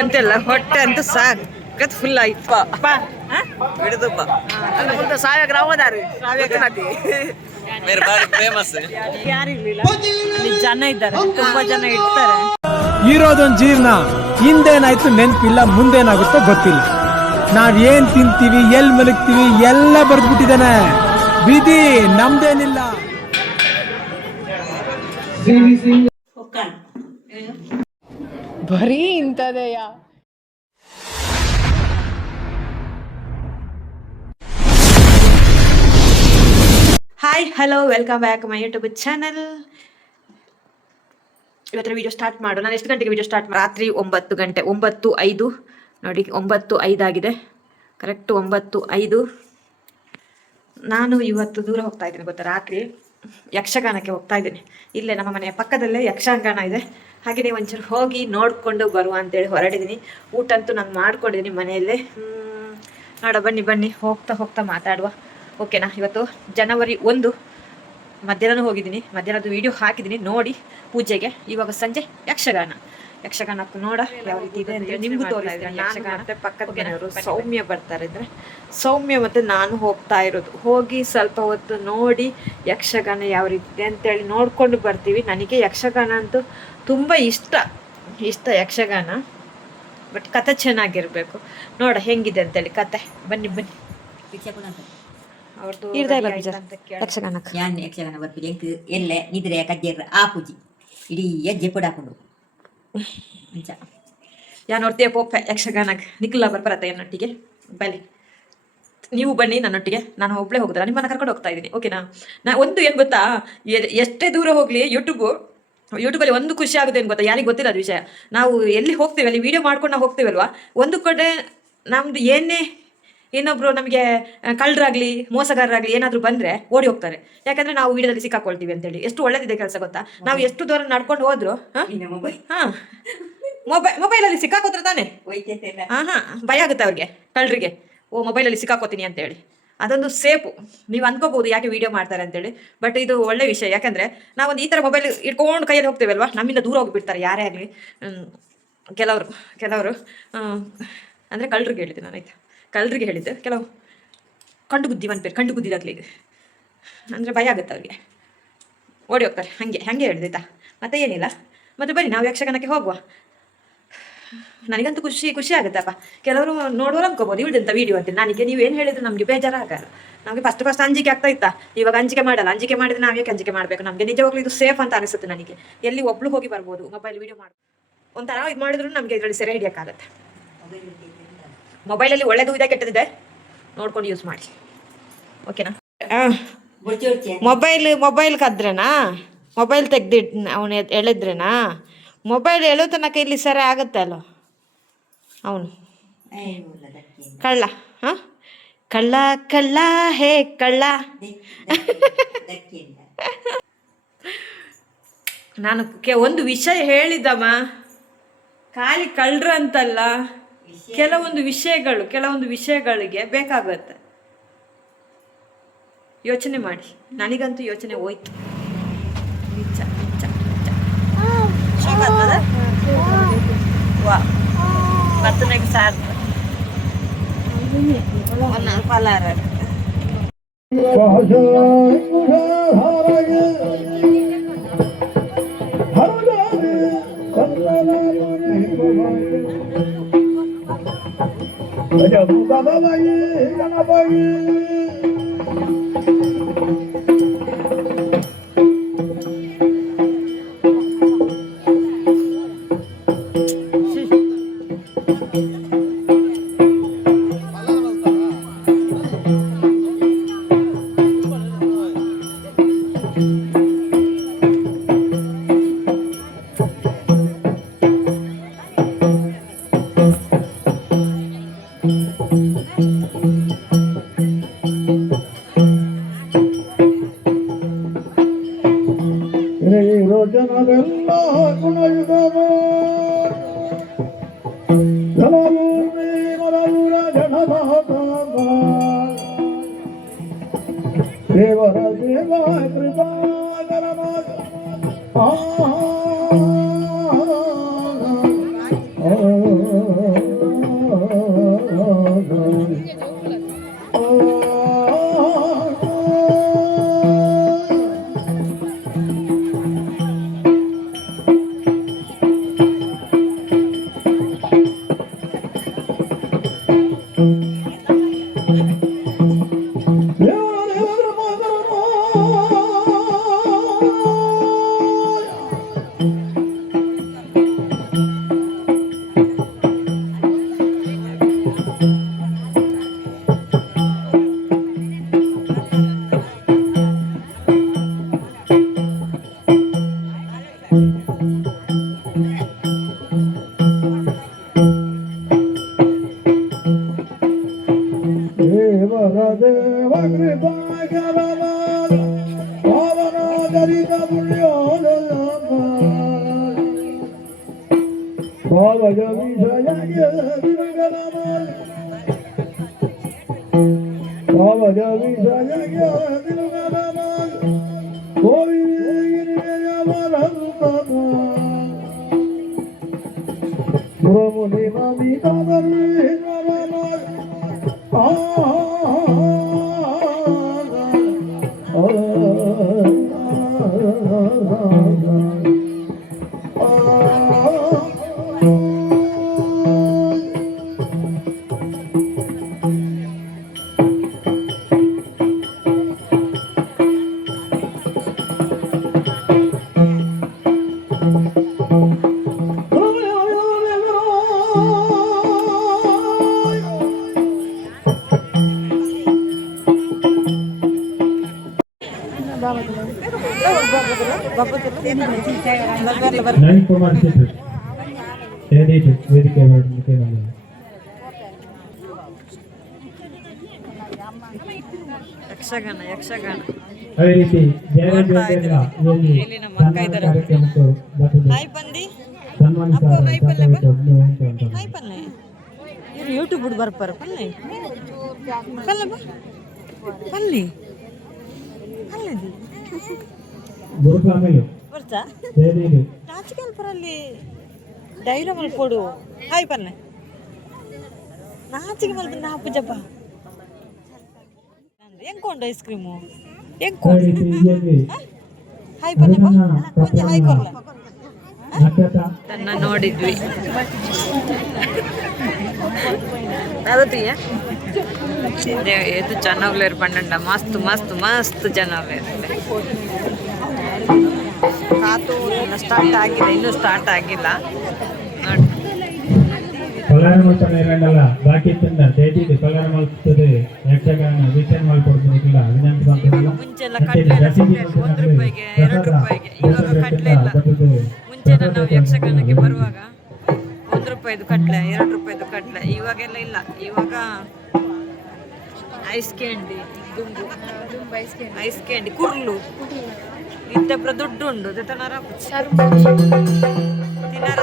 ಅಂತೆಲ್ಲ ಹೊಟ್ಟೆ ಅಂತೂ ಸಾಕತ್ ಫುಲ್ ಆಯ್ತು ಬಿಡುದಪ್ಪ ಸಾವ್ಯ ಗ್ರಾಮದಾರಿ ಫೇಮಸ್ ಯಾರಿರ್ಲಿಲ್ಲ ಅಲ್ಲಿ ಜನ ಇದ್ದಾರೆ, ತುಂಬಾ ಜನ ಇರ್ತಾರೆ. ಇರೋದೊಂದು ಜೀವನ, ಹಿಂದೇನಾಯ್ತು ನೆನ್ಪಿಲ್ಲ, ಮುಂದೇನಾಗುತ್ತೋ ಗೊತ್ತಿಲ್ಲ. ನಾವ್ ಏನ್ ತಿಂತೀವಿ, ಎಲ್ ಮಲಗ್ತೀವಿ ಎಲ್ಲ ಬರ್ದ್ಬಿಟ್ಟಿದ್ದಾನೆ. ವಿಧಿ ನಮ್ದೇನಿಲ್ಲ. ಬರೀ ಇಂಥದೆಯ. Hi hello welcome back my YouTube channel. ಇವತ್ತಿನ ವಿಡಿಯೋ ಸ್ಟಾರ್ಟ್ ಮಾಡು. ನಾನು ಎಷ್ಟು ಗಂಟೆಗೆ ವಿಡಿಯೋ ಸ್ಟಾರ್ಟ್ ಮಾಡಿ? ರಾತ್ರಿ 9 ಗಂಟೆ, 9:05 ನೋಡಿ, 9:05 ಆಗಿದೆ, ಕರೆಕ್ಟ್ 9:05. ನಾನು ಇವತ್ತು ದೂರ ಹೋಗ್ತಾ ಇದ್ದೀನಿ ಗೊತ್ತಾ, ರಾತ್ರಿ ಯಕ್ಷಗಾನಕ್ಕೆ ಹೋಗ್ತಾ ಇದ್ದೀನಿ. ಇಲ್ಲೇ ನಮ್ಮ ಮನೆಯ ಪಕ್ಕದಲ್ಲೇ ಯಕ್ಷಗಾನ ಇದೆ, ಹಾಗೆಯೇ ಒಂಚೂರು ಹೋಗಿ ನೋಡಿಕೊಂಡು ಬರುವ ಅಂತೇಳಿ ಹೊರಡಿದ್ದೀನಿ. ಊಟ ಅಂತೂ ನಾನು ಮಾಡ್ಕೊಂಡಿದ್ದೀನಿ ಮನೆಯಲ್ಲೇ. ನೋಡ, ಬನ್ನಿ ಬನ್ನಿ, ಹೋಗ್ತಾ ಹೋಗ್ತಾ ಮಾತಾಡುವ, ಓಕೆನಾ? ಇವತ್ತು ಜನವರಿ 1 ಮಧ್ಯಾಹ್ನ ಹೋಗಿದ್ದೀನಿ, ಮಧ್ಯಾಹ್ನದ ವಿಡಿಯೋ ಹಾಕಿದ್ದೀನಿ ನೋಡಿ ಪೂಜೆಗೆ. ಇವಾಗ ಸಂಜೆ ಯಕ್ಷಗಾನಕ್ಕೆ ನೋಡ ಯಾವ ರೀತಿ ಇದೆ ಅಂತ ನಿಮಗೂ ತೋರಿಸ್ತೀನಿ. ಯಕ್ಷಗಾನ ಪಕ್ಕದ ಮನೆಯವರು ಸೌಮ್ಯ ಬರ್ತಾರೆ ಇದ್ರೆ, ಸೌಮ್ಯ ಮತ್ತು ನಾನು ಹೋಗ್ತಾ ಇರೋದು. ಹೋಗಿ ಸ್ವಲ್ಪ ಹೊತ್ತು ನೋಡಿ ಯಕ್ಷಗಾನ ಯಾವ ರೀತಿ ಇದೆ ಅಂತೇಳಿ ನೋಡ್ಕೊಂಡು ಬರ್ತೀವಿ. ನನಗೆ ಯಕ್ಷಗಾನ ಅಂತೂ ತುಂಬ ಇಷ್ಟ ಯಕ್ಷಗಾನ, ಬಟ್ ಕತೆ ಚೆನ್ನಾಗಿರ್ಬೇಕು. ನೋಡ ಹೆಂಗಿದೆ ಅಂತೇಳಿ ಕತೆ. ಬನ್ನಿ ಬನ್ನಿ. ಅವ್ರದ್ದು ಯಕ್ಷಗಾನಕ್ಕೆ ಯಕ್ಷಗಾನ ಬರ್ತೀವಿ ಎಂಕ್ ಎಲ್ಲೆ ನಿದ್ರೆ ಕಜ್ಜೆರ್ ಆ ಪೂಜಿ ಇಡೀ ಹೆಜ್ಜೆ ಕೊಡಾಕೊಂಡು ಯಾ ನೋಡ್ತೀಯ ಪೋಪ ಯಕ್ಷಗಾನಕ್ಕೆ ನಿಖಿಲ ಬರ್ಬರತ್ತ ನನ್ನೊಟ್ಟಿಗೆ. ಬನ್ನಿ, ನೀವು ಬನ್ನಿ ನನ್ನೊಟ್ಟಿಗೆ. ನಾನು ಒಬ್ಬಳೇ ಹೋಗುದಲ್ಲ, ನಿಮ್ಮನ್ನ ಕರ್ಕೊಂಡು ಹೋಗ್ತಾ ಇದ್ದೀನಿ, ಓಕೆನಾ? ಒಂದು ಏನು ಗೊತ್ತಾ, ಎಷ್ಟೇ ದೂರ ಹೋಗಲಿ ಯೂಟ್ಯೂಬಲ್ಲಿ ಒಂದು ಖುಷಿ ಆಗುತ್ತೆ ಏನು ಗೊತ್ತಾ, ಯಾರಿಗೆ ಗೊತ್ತಿಲ್ಲ ಅದು ವಿಷಯ. ನಾವು ಎಲ್ಲಿ ಹೋಗ್ತೀವಿ ಅಲ್ಲಿ ವಿಡಿಯೋ ಮಾಡ್ಕೊಂಡು ನಾವು ಹೋಗ್ತೀವಲ್ವಾ, ಒಂದು ಕಡೆ ನಮ್ದು ಇನ್ನೊಬ್ರು ನಮಗೆ ಕಳ್ಳರಾಗ್ಲಿ ಮೋಸಗಾರರಾಗ್ಲಿ ಏನಾದರೂ ಬಂದರೆ ಓಡಿ ಹೋಗ್ತಾರೆ. ಯಾಕಂದರೆ ನಾವು ವಿಡಿಯೋದಲ್ಲಿ ಸಿಕ್ಕಾಕೊಳ್ತೀವಿ ಅಂತೇಳಿ. ಎಷ್ಟು ಒಳ್ಳೇದಿದೆ ಕೆಲಸ ಗೊತ್ತಾ. ನಾವು ಎಷ್ಟು ದೂರ ನಡ್ಕೊಂಡು ಹೋದ್ರು ಮೊಬೈಲಲ್ಲಿ ಸಿಕ್ಕಾಕೋತಾರೆ ತಾನೆ. ಭಯ ಆಗುತ್ತೆ ಅವ್ರಿಗೆ, ಕಳ್ಳರಿಗೆ. ಮೊಬೈಲಲ್ಲಿ ಸಿಕ್ಕಾಕೋತೀನಿ ಅಂತೇಳಿ. ಅದೊಂದು ಸೇಫು. ನೀವು ಅಂದ್ಕೋಬಹುದು ಯಾಕೆ ವಿಡಿಯೋ ಮಾಡ್ತಾರೆ ಅಂತೇಳಿ, ಬಟ್ ಇದು ಒಳ್ಳೆ ವಿಷಯ. ಯಾಕಂದರೆ ನಾವೊಂದು ಈ ಥರ ಮೊಬೈಲ್ ಇಟ್ಕೊಂಡು ಕೈಯಲ್ಲಿ ಹೋಗ್ತೇವಲ್ವಾ, ನಮ್ಮಿಂದ ದೂರ ಹೋಗಿಬಿಡ್ತಾರೆ ಯಾರೇ ಆಗಲಿ. ಕೆಲವರು ಅಂದರೆ ಕಳ್ಳರಿಗೆ ಹೇಳಿದ್ದೆ ನಾನು, ಆಯ್ತಾ? ಕಳ್ಳರಿಗೆ ಹೇಳಿದ್ದೆ. ಕೆಲವು ಕಂಡು ಗುದ್ದಿದಾಗಲಿ ಅಂದರೆ ಭಯ ಆಗುತ್ತೆ ಅವ್ರಿಗೆ, ಓಡಿ ಹೋಗ್ತಾರೆ. ಹಾಗೆ ಹೇಳಿದಾಯ್ತಾ? ಮತ್ತೆ ಏನಿಲ್ಲ, ಮತ್ತೆ ಬನ್ನಿ ನಾವು ಯಕ್ಷಗಾನಕ್ಕೆ ಹೋಗುವ. ನನಗಂತೂ ಖುಷಿ ಆಗುತ್ತಪ್ಪ. ಕೆಲವರು ನೋಡುವರು ಅನ್ಕೋಬೋದು ಇವಳಿದಂಥ ವೀಡಿಯೋ ಅಂತೇಳಿ. ನನಗೆ ನೀವೇನು ಹೇಳಿದ್ರು ನಮಗೆ ಬೇಜಾರಾಗಲ್ಲ. ನಮಗೆ ಫಸ್ಟ್ ಅಂಜಿಕೆ ಆಗ್ತಾ ಇತ್ತಾ, ಇವಾಗ ಅಂಜಿಕೆ ಮಾಡಲ್ಲ. ಅಂಜಿಕೆ ಮಾಡಿದ್ರೆ ನಾವು ಯಾಕೆ ಅಂಜಿಕೆ ಮಾಡಬೇಕು? ನಮಗೆ ನಿಜವಾಗ್ಲೂ ಇದು ಸೇಫ್ ಅಂತ ಅನಿಸುತ್ತೆ ನನಗೆ. ಎಲ್ಲಿ ಒಬ್ಳು ಹೋಗಿ ಬರ್ಬೋದು, ಮೊಬೈಲ್ ವೀಡಿಯೋ ಮಾಡಿ ಒಂಥರ ಇದು ಮಾಡಿದ್ರು ನಮಗೆ ಇದರಲ್ಲಿ ಸೆರೆ ಹಿಡಿಯೋಕ್ಕಾಗತ್ತೆ. ಮೊಬೈಲಲ್ಲಿ ಒಳ್ಳೇದು ಇದೆ ಕೆಟ್ಟದಿದೆ, ನೋಡ್ಕೊಂಡು ಯೂಸ್ ಮಾಡಿ, ಓಕೆನಾ? ಮೊಬೈಲ್ ಕದ್ರೇನಾ, ಮೊಬೈಲ್ ತೆಗ್ದಿಟ್ ಅವನು ಎಳೆದ್ರೇನಾ, ಮೊಬೈಲ್ ಎಳೋ ತನಕ ಇಲ್ಲಿ ಸರಿ ಆಗುತ್ತೆ ಅಲ್ಲೋ ಅವನು ಕಳ್ಳ. ಕಳ್ಳ ಹೇ ಕಳ್ಳ. ನಾನು ಒಂದು ವಿಷಯ ಹೇಳಿದ್ದಮ್ಮ, ಖಾಲಿ ಕಳ್ಳರು ಅಂತಲ್ಲ, ಕೆಲವೊಂದು ವಿಷಯಗಳಿಗೆ ಬೇಕಾಗುತ್ತೆ. ಯೋಚನೆ ಮಾಡಿ. ನನಗಂತೂ ಯೋಚನೆ ಹೋಯ್ತು. ಬರ್ತನೆಗೆ ಸಾರ್ ಪಲಾರ ಜನವೆಲ್ಲ ಗುಣಯುಗವ ಧನಮೂರ ಜನಭಾಗ ದೇವರ ದೇವ ಕೃಪಾಕರ ಆ ದೇವರ ದೇವ ಕೃಪಾಕರವಾದ ಪಾವನಾದರಿತ ಪುಣ್ಯೋದಯ ಭಾವಜ ವಿಷಯ ದಿನಗರಮಾಲಿ ಭಾವಜ ವಿಷಯ ದಿನಗರಮಾಲಿ ಗೋವಿಂದಗಿರಿಯ ವರಂತನ ಗುರುಮುನಿ ನಮಿತದಲ್ಲಿ ನರಮಾಲಿ ನಳಿನ್ ಕುಮಾರ್ ಶೆಟ್ಟಿ ಎಡಿಟ್ ವೇದಿಕೆ ಮಾಡಲಿಕ್ಕೆ ಮಾಡಿ ಯಕ್ಷಗಾನ ಅದೇ ರೀತಿ ಜಯರಾಜ್ ಎಲ್ಲ ಇಲ್ಲಿ ಕಾರ್ಯಕ್ರಮಕ್ಕೆ ಬರ್ತದೆ ಸನ್ಮಾನಿಸಿದ್ದಾರೆ ಯೂಟ್ಯೂಬ್ ಬರ್ಪಾರ ಪಲ್ಲೆ ಪಲ್ಲೆ ಪಲ್ಲೆ ಪಲ್ಲೆದು ಗುರುಸ್ವಾಮಿಗಳು ಬರ್ತಾ ಜಯದೇವಿ ನಾಚಿಕೆಲ್ಪರಲ್ಲಿ ಧೈರ್ಯ ಮಲ್ಕೊಡು ಹಾಯ್ ಪಲ್ಲೆ ನಾಚಿಕೆ ಮಲ್ದ ನಾಪು ಜಪ್ಪ ಹೆಂಗ್ ಐಸ್ ಕ್ರೀಮು ಹೆಂಗ್ ಅದೇ ರೀತಿ ಇಲ್ಲಿ ಹಾಯ್ ಪಲ್ಲೆ ಕೊಂಚ ಹಾಯ್ ಕೊರ್ಲ ತನ್ನ ನೋಡಿದ್ವಿ ಅದತಿಯ ಇದು ಚೆನ್ನಾಗ್ಲೇರ್ ಪಂಡ ಮಸ್ತ್ ಮಸ್ತ್ ಮಸ್ತ್ ಚೆನ್ನಾಗ್ಲೇರ್ ಕಾತು ಸ್ಟಾರ್ಟ್ ಆಗಿದೆ ಇನ್ನೂ ಸ್ಟಾರ್ಟ್ ಆಗಿಲ್ಲ ನೋಡಿ ಕೊಲಾರ ಮಲ್ಪನೆ ಇರಂಗಲ್ಲ ಬಾಕಿ ತಿಂದ ತೇಜಿಗೆ ಕೊಲಾರ ಮಲ್ಪುತ್ತದೆ ಯಕ್ಷಗಾನ ವೀಕೆಂಡ್ ಮಲ್ಪಡ್ತಿಲ್ಲ ವಿನಂತಿ ಮಾಡ್ತಿರಲ್ಲ ಮುಂಚೆಲ್ಲ ಕಟ್ಲೆ ₹1 ₹2 ಇವಾಗ ಕಟ್ಲೆ ಇಲ್ಲ ಮುಂಚೆ ನಾವು ಯಕ್ಷಗಾನಕ್ಕೆ ಬರುವಾಗ ₹1 ಕಟ್ಲೆ ₹2 ಕಟ್ಲೆ ಇವಾಗೆಲ್ಲ ಇಲ್ಲ ಇವಾಗ ಐಸ್ ಕ್ಯಾಂಡಿ ದುಂಬು ಐಸ್ ಕ್ಯಾಂಡಿ ಕುರ್ಲು ಇತ್ತಪ್ಪ ದುಡ್ಡು ಉಂಡು ತಿನ್ನರ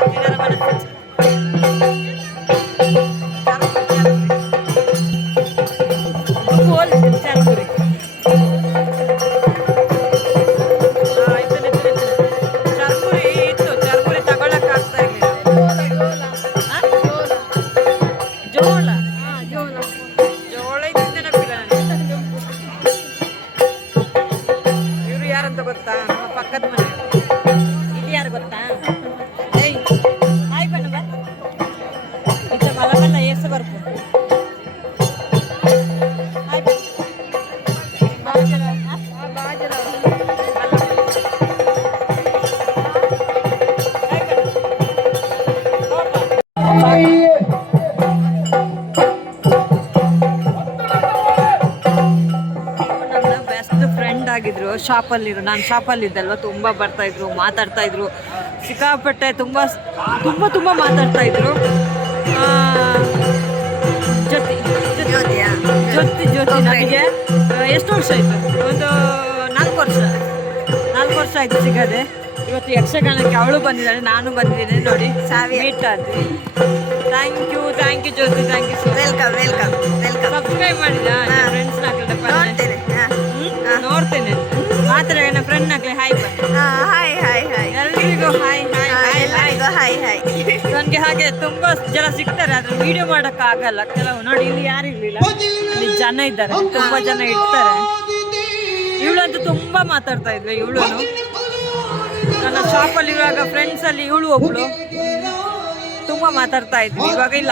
ತಿನ್ನರ ಮನಸ್ಸು ಚಾರ್ಪುರಿ ಚಾರ್ಪುರಿ ಇತ್ತು ಚಾರ್ಪುರಿ ತಗೊಳಕ್ ಆಗ್ತಾ ಇರ್ಲಿಲ್ಲ ಜೋಳ ಜೋಳ ಇದ್ದಿದ್ದೆ ನೆನಪಿಲ್ಲ ನನಗೆ ಇವರು ಯಾರಂತ ಗೊತ್ತಾ ನಮ್ಮ ಪಕ್ಕದ ಮನೆ ಇದು ಯಾರು ಗೊತ್ತಾ ಏಯ್ ಹಾಯ್ ಬಣ್ಣ ಬಾ ಇತ್ತ ಮಲಮಲ್ಲ ಏಸು ಬರ್ಪು ಆಗಿದ್ರು ಶಾಪಲ್ಲಿರು ನಾನು ಶಾಪಲ್ಲಿದ್ದಲ್ವ ತುಂಬ ಬರ್ತಾ ಇದ್ರು ಮಾತಾಡ್ತಾ ಇದ್ರು ಸಿಕ್ಕಾಪಟ್ಟೆ ತುಂಬ ತುಂಬ ತುಂಬ ಮಾತಾಡ್ತಾ ಇದ್ರು ಜ್ಯೋತಿ ನನಗೆ ಎಷ್ಟು ವರ್ಷ ಆಯಿತು ಒಂದು 4 ವರ್ಷ ಆಯಿತು ಸಿಗದೆ ಇವತ್ತು ಯಕ್ಷಗಾನಕ್ಕೆ ಅವಳು ಬಂದಿದ್ದಾಳೆ ನಾನು ಬಂದಿದ್ದೇನೆ ನೋಡಿ ಮೀಟ್ ಆದ್ವಿ thank you Jyothi thank you so welcome subscribe ಮಾಡಿದ ಫ್ರೆಂಡ್ಸ್ ನೋಡ್ತೇನೆ ಮಾತ್ರ ನನ್ನ ಫ್ರೆಂಡ್ ಹಾಕ್ಲಿ ಹಾಯ್ ಹಾಯ್ ಎಲ್ರಿಗೂ ಹಾಯ್ ಹಾಯ್ ಹಾಯ್. ನನಗೆ ಹಾಗೆ ತುಂಬಾ ಜನ ಸಿಗ್ತಾರೆ, ಆದ್ರೆ ವಿಡಿಯೋ ಮಾಡಕ್ ಆಗಲ್ಲ. ಕೆಲವು ನೋಡಿ, ಇಲ್ಲಿ ಯಾರು ಇರ್ಲಿಲ್ಲ, ಇಲ್ಲಿ ಜನ ಇದ್ದಾರೆ, ತುಂಬಾ ಜನ ಇರ್ತಾರೆ. ಇವಳಂತೂ ತುಂಬಾ ಮಾತಾಡ್ತಾ ಇದ್ವಿ. ಇವಳು ನನ್ನ ಶಾಪಲ್ಲಿ ಇರುವಾಗ ಫ್ರೆಂಡ್ಸ್ ಅಲ್ಲಿ ಇವಳು ಒಬ್ಳು ತುಂಬಾ ಮಾತಾಡ್ತಾ ಇದ್ವಿ. ಇವಾಗ ಇಲ್ಲ.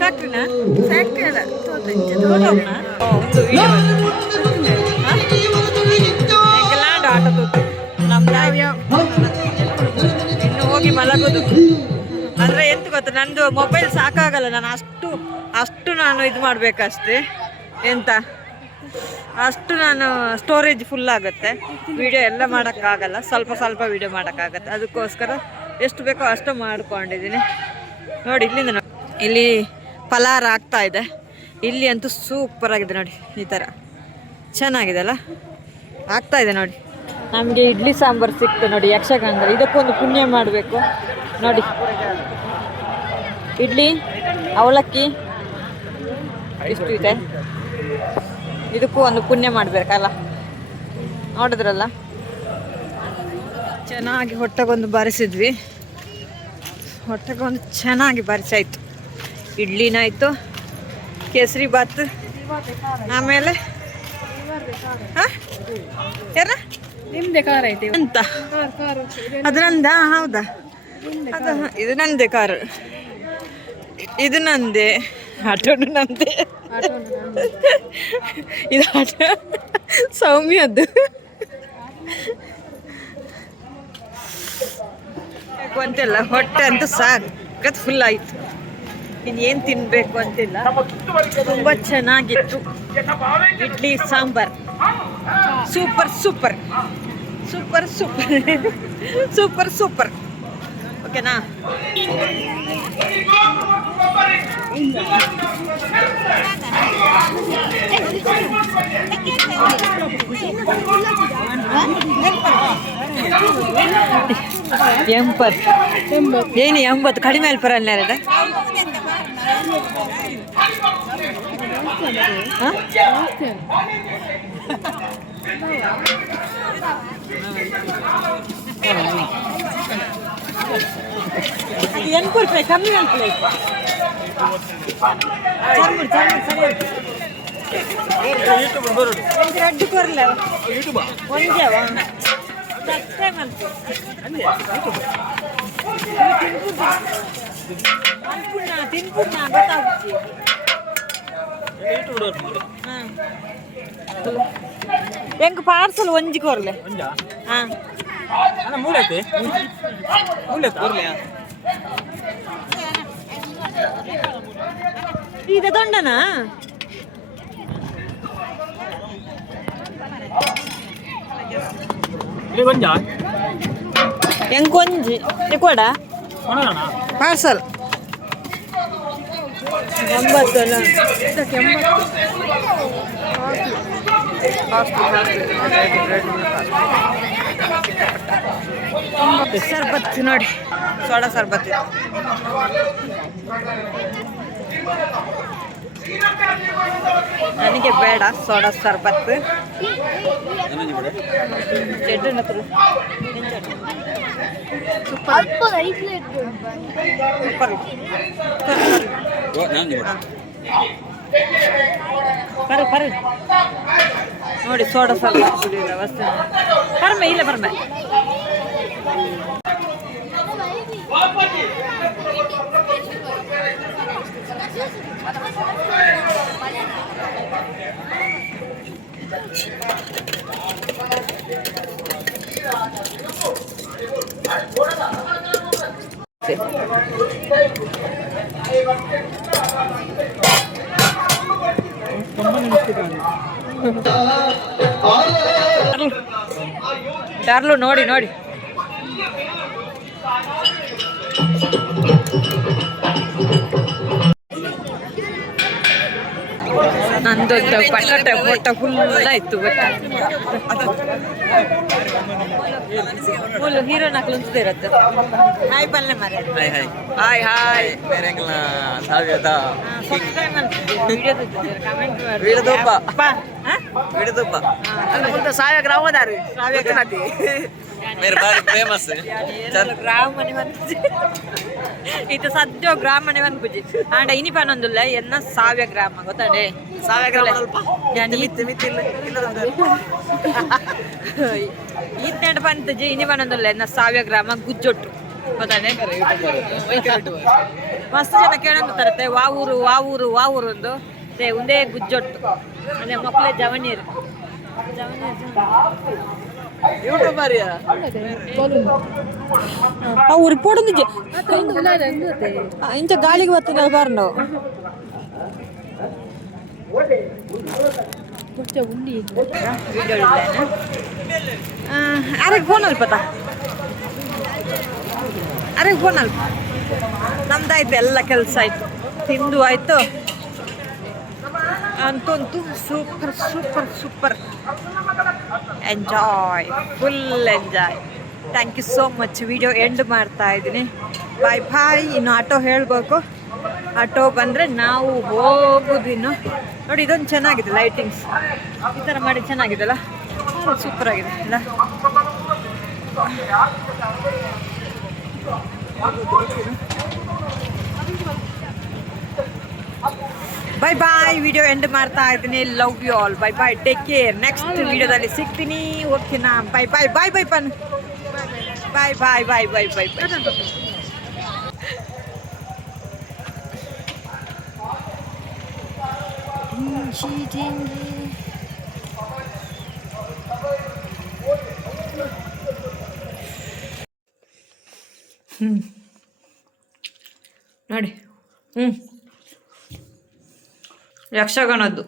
ಫ್ಯಾಕ್ಟ್ರಿನಾ ಫ್ಯಾಕ್ಟ್ರಿ ಅಲ್ಲ, ಒಂದು ಲ್ಯಾಂಡ್ ಆಟೋದು ಇನ್ನು ಹೋಗಿ ಮಲಗೋದು. ಅಂದ್ರೆ ಎಂತ ಗೊತ್ತಾ, ನಂದು ಮೊಬೈಲ್ ಸಾಕಾಗಲ್ಲ. ನಾನು ಅಷ್ಟು ನಾನು ಇದು ಮಾಡ್ಬೇಕಷ್ಟೇ. ಎಂತ ಅಷ್ಟು ನಾನು ಸ್ಟೋರೇಜ್ ಫುಲ್ ಆಗುತ್ತೆ. ವಿಡಿಯೋ ಎಲ್ಲ ಮಾಡೋಕ್ಕಾಗಲ್ಲ, ಸ್ವಲ್ಪ ವಿಡಿಯೋ ಮಾಡೋಕ್ಕಾಗತ್ತೆ. ಅದಕ್ಕೋಸ್ಕರ ಎಷ್ಟು ಬೇಕೋ ಅಷ್ಟು ಮಾಡ್ಕೊಂಡಿದ್ದೀನಿ. ನೋಡಿ ಇಲ್ಲಿಂದ ಇಲ್ಲಿ ಪಲಾರ ಆಗ್ತಾ ಇದೆ. ಇಲ್ಲಿ ಅಂತೂ ಸೂಪರ್ ಆಗಿದೆ ನೋಡಿ, ಈ ಥರ ಚೆನ್ನಾಗಿದೆ ಅಲ್ಲ, ಆಗ್ತಾ ಇದೆ ನೋಡಿ. ನಮಗೆ ಇಡ್ಲಿ ಸಾಂಬಾರು ಸಿಕ್ತು ನೋಡಿ ಯಕ್ಷಗಾನದಲ್ಲಿ. ಇದಕ್ಕೊಂದು ಪುಣ್ಯ ಮಾಡಬೇಕು ನೋಡಿ. ಇಡ್ಲಿ ಅವಲಕ್ಕಿ ಇಷ್ಟು ಇದೆ, ಇದಕ್ಕೂ ಒಂದು ಪುಣ್ಯ ಮಾಡಬೇಕಲ್ಲ. ನೋಡಿದ್ರಲ್ಲ, ಚೆನ್ನಾಗಿ ಹೊಟ್ಟೆಗೊಂದು ಬಾರಿಸಿದ್ವಿ. ಹೊಟ್ಟೆಗೊಂದು ಚೆನ್ನಾಗಿ ಬಾರಿಸಾಯ್ತು. ಇಡ್ಲಿನಾಯ್ತು, ಕೇಸರಿ ಬಾತ್, ಆಮೇಲೆ ಯಾರ ನಿಮ್ದೆ ಕಾರ್ ಐತೆ ಅಂತ ಅದು ನಂದ. ಹೌದಾ, ಅದು ಇದು ನಂದೇ ಕಾರು, ಇದು ನಂದೇ, ಆಟೋನು ನಂದೇ. ಇದು ಆಟೋ ಸೌಮ್ಯದ್ದು. ಅಂತಿಲ್ಲ, ಹೊಟ್ಟೆ ಅಂತೂ ಸಾಕತ್ ಫುಲ್ ಆಯ್ತು. ಇನ್ನೇನು ತಿನ್ಬೇಕು ಅಂತಿಲ್ಲ. ತುಂಬ ಚೆನ್ನಾಗಿತ್ತು idli sambar. Super super super super super super. ಓಕೆನಾ? ಏನು 80 ಕಡಿಮೆ ಅಲ್ಲಿ ಪರಲ್ಲ ಯಾರದ ₹80 ಕಮ್ಮಿ ಅನ್ಕೊಳ್ಳಿ. రెడ్ కూరలే వంజావా సబ్స్క్రైబ్ తినుకున్నా ಗೊತ್ತಾಗುತ್ತೆ. ಹೆಂಗ್ ಪಾರ್ಸಲ್ ಒಂಜಿ ಕೊರ್ಲೆ ಇದ ದೊಂಡನಾ ಎಂಕೊಂಜಿ ಕೂಡ ಪಾರ್ಸಲ್ 90 ಅಲ್ಲ, ಇದಕ್ಕೆ 80. ಸರ್ಬತ್ ನೋಡಿ, ಸೋಡಾ ಸರ್ಬತ್. ನನಗೆ ಬೇಡ ಸೋಡಾ ಸರ್ಬತ್. ನೋಡಿ ಸೋಡಾ ಸರ್ಬತ್ ವಸ್ತು ಪರ್ಮೆ ಇಲ್ಲ ಪರ್ಮೆ. ಡಾರ್ಲು ನೋಡಿ ನೋಡಿ ನಂದೊಂದು ಪಟಾಟೆ ಹೊಟ್ಟ ಫುಲ್ ಆಯ್ತು. ಫುಲ್ ಹೀರೋ ನಾಲ್ಕು ಉಂಟು ಇರತ್ತೆ. ಹಾಯ್ ಪಲ್ಲೆ ಮಾರೆ. ಹಾಯ್ ಹಾಯ್ मेरे बारे फेमस ಗ್ರಾಮ ಇದು ಸದ್ಯ ಗ್ರಾಮನೆ ಬಂದ್ಪುಜಿ ಆಂಡ ಇನಿ ಪನ್ನೊಂದುಲ್ಲ ಎನ್ನ ಸಾವ್ಯ ಗ್ರಾಮ ಗೊತ್ತಾಡೆ ಸಾವ್ಯ ಗ್ರಾಮ ಈತ್ನೆಂಡು ಪಂತಜಿ ಇನಿ ಪನ್ನೊಂದುಲ್ಲ ಎನ್ನ ಸಾವ್ಯ ಗ್ರಾಮ ಗುಜ್ಜೊಟ್ಟು ಗೊತ್ತಾಡೆ ಮಸ್ತ್ ಜನ ಕೇಳಂತಾರೆ ವಾ ಊರು ಒಂದು ಒಂದೇ ಗುಜ್ಜೊಟ್ಟು ಅದೇ ಮಕ್ಕಳೇ ಜವನೀರು ಅವ್ರು ಪೋಡೊಂದು ಇಂಚ ಗಾಳಿಗೆ ಬರ್ತೀನಿ ಬಾರ್ನು ಅರೆಗೆ ಫೋನ್ ಅಲ್ಪತ ಅರೆಗೆ ಫೋನ್ ಅಲ್ಪ ನಮ್ದಾಯ್ತು ಎಲ್ಲ ಕೆಲಸ ಆಯ್ತು ತಿಂದು ಆಯ್ತು ಅಂತೂ super enjoy full enjoy thank you so much video end ಮಾಡ್ತಾ ಇದ್ದೀನಿ ಬಾಯ್ ಇನ್ನು ಆಟೋ ಹೇಳಬೇಕು ಆಟೋ ಬಂದರೆ ನಾವು ಹೋಗೋದು ಇನ್ನು ನೋಡಿ ಇದೊಂದು ಚೆನ್ನಾಗಿದೆ ಲೈಟಿಂಗ್ಸ್ ಈ ಥರ ಮಾಡಿ ಚೆನ್ನಾಗಿದೆಲ್ಲ ಸೂಪರ್ ಆಗಿದೆ ಇಲ್ಲ ಬಾಯ್ ವಿಡಿಯೋ ಎಂಡ್ ಮಾಡ್ತಾ ಇದ್ದೀನಿ love you all bye take care next ವಿಡಿಯೋದಲ್ಲಿ ಸಿಗ್ತೀನಿ ಓಕೆನಾ ಬಾಯ್ ಪನ್ ಬಾಯ್ ನೋಡಿ ಯಕ್ಷಗಾನದ್ದು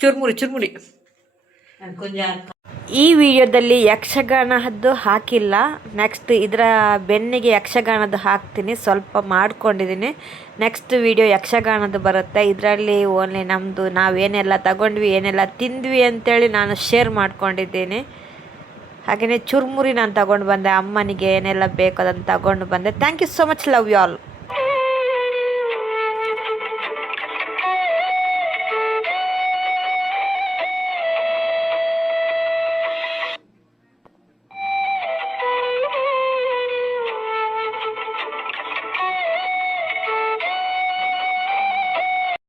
ಚುರ್ಮುರಿ ಈ ವಿಡಿಯೋದಲ್ಲಿ ಯಕ್ಷಗಾನದ್ದು ಹಾಕಿಲ್ಲ ನೆಕ್ಸ್ಟ್ ಇದರ ಬೆನ್ನಿಗೆ ಯಕ್ಷಗಾನದ್ದು ಹಾಕ್ತೀನಿ ಸ್ವಲ್ಪ ಮಾಡ್ಕೊಂಡಿದ್ದೀನಿ ನೆಕ್ಸ್ಟ್ ವಿಡಿಯೋ ಯಕ್ಷಗಾನದ್ದು ಬರುತ್ತೆ ಇದರಲ್ಲಿ ಓನ್ಲಿ ನಮ್ಮದು ನಾವೇನೆಲ್ಲ ತಗೊಂಡ್ವಿ ಏನೆಲ್ಲ ತಿಂದ್ವಿ ಅಂತೇಳಿ ನಾನು ಶೇರ್ ಮಾಡ್ಕೊಂಡಿದ್ದೀನಿ ಹಾಗೆಯೇ ಚುರ್ಮುರಿ ನಾನು ತಗೊಂಡು ಬಂದೆ ಅಮ್ಮನಿಗೆ ಏನೆಲ್ಲ ಬೇಕು ಅದನ್ನು ತಗೊಂಡು ಬಂದೆ thank you so much love you all